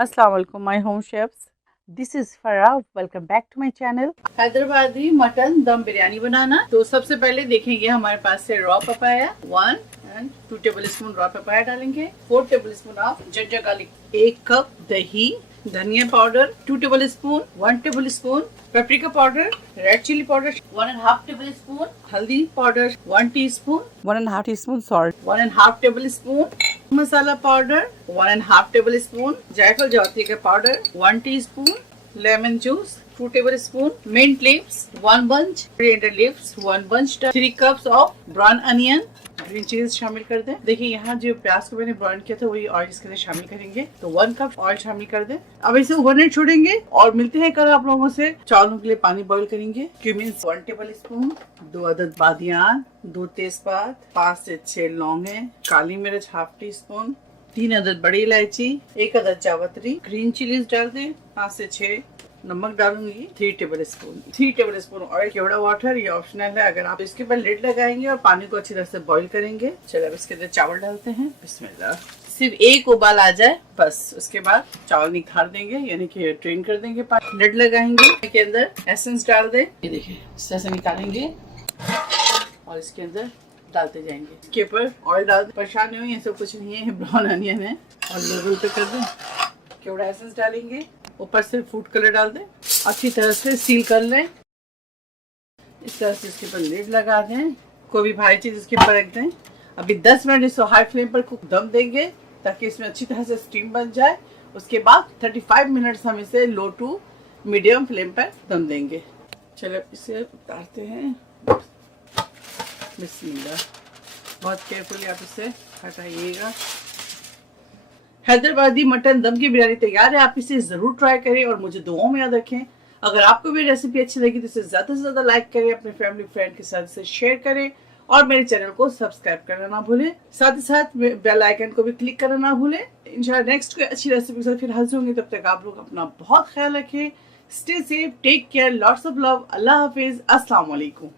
Assalamu alaikum my home chefs. This is Farah. Welcome back to my channel. Hyderabadi mutton दम बिरयानी बनाना। तो सबसे पहले देखेंगे हमारे पास से raw papaya 1 and 2 tablespoon raw papaya डालेंगे। 4 tablespoon of ginger garlic, 1 cup दही, धनिया powder 2 tablespoon, 1 tablespoon paprika powder, red chilli powder 1.5 tablespoon, हल्दी powder 1 teaspoon, 1.5 teaspoon salt, 1.5 tablespoon masala powder 1.5 tablespoon, जायफल जावित्री का powder 1 teaspoon, lemon juice 2 tablespoon, mint leaves 1 bunch, coriander leaves 1 bunch, 3 cups of brown onion, green चीज शामिल कर दें। देखिए यहाँ जो प्याज को मैंने ब्राउन किया था वही ऑयल इसके अंदर शामिल करेंगे। तो 1 कप ऑयल शामिल कर दें। अब इसे ओवरनाइट छोड़ेंगे और मिलते हैं कल आप लोगों से। चावलों के लिए पानी बॉईल करेंगे। क्यूमिन 1 टेबलस्पून, 2 अदद बादियान, 2 तेजपात, 5 से 6 लौंगे, काली मिर्च 1/2 टीस्पून, 3 अदद बड़ी इलायची, 1 अदद जावित्री, ग्रीन चिलीज डाल दें 5 से 6, नमक डालूंगी 3 टेबलस्पून ऑयल, केवड़ा वाटर ये ऑप्शनल है। अगर आप इसके ऊपर लिड लगाएंगे और पानी को अच्छी तरह से बॉईल करेंगे। चलो अब इसके अंदर चावल डालते हैं। बिस्मिल्लाह। सिर्फ एक उबाल आ जाए बस, उसके बाद चावल निखार देंगे, यानी कि ट्रेन कर देंगे। लिड लगाएंगे, के अंदर एसेंस डाल दें। ये देखिए इस तरह से निकालेंगे और इसके अंदर डालते जाएंगे। इसके ऊपर ऑयल डाल दें। परेशान नहीं हुई, ये सब कुछ नहीं है, ब्राउन अनियन है। और लेवल पे कर दें, केवड़ा एसेंस डालेंगे, ऊपर से फूड कलर डाल दें, अच्छी तरह से सील कर लें। इस तरह से इसके ऊपर लिड लगा दें, कोई भी भारी चीज इसके ऊपर रख दें। अभी 10 मिनट इसको हाई फ्लेम पर कुक दम देंगे ताकि इसमें अच्छी तरह से स्टीम बन जाए। उसके बाद 35 मिनट्स हम इसे लो टू मीडियम फ्लेम पर दम देंगे। चलो इसे उतारते हैं। बिस्मिल्लाह। बहुत केयरफुली आप इसे हटाइएगा। हैदराबादी मटन दम की बिरयानी तैयार है। आप इसे जरूर ट्राई करें और मुझे दुआओं में याद रखें। अगर आपको मेरी रेसिपी अच्छी लगी तो इसे ज्यादा से ज्यादा लाइक करें, अपने फैमिली फ्रेंड के साथ इसे शेयर करें और मेरे चैनल को सब्सक्राइब करना ना भूलें। साथ ही साथ बेल आइकन को भी क्लिक करना ना भूलें। इंशाल्लाह नेक्स्ट कोई अच्छी रेसिपी के साथ फिर हाजिर होंगे। तब तक आप लोग अपना बहुत ख्याल रखें। Stay safe, take care, lots of love. अल्लाह हाफिज, अस्सलाम वालेकुम।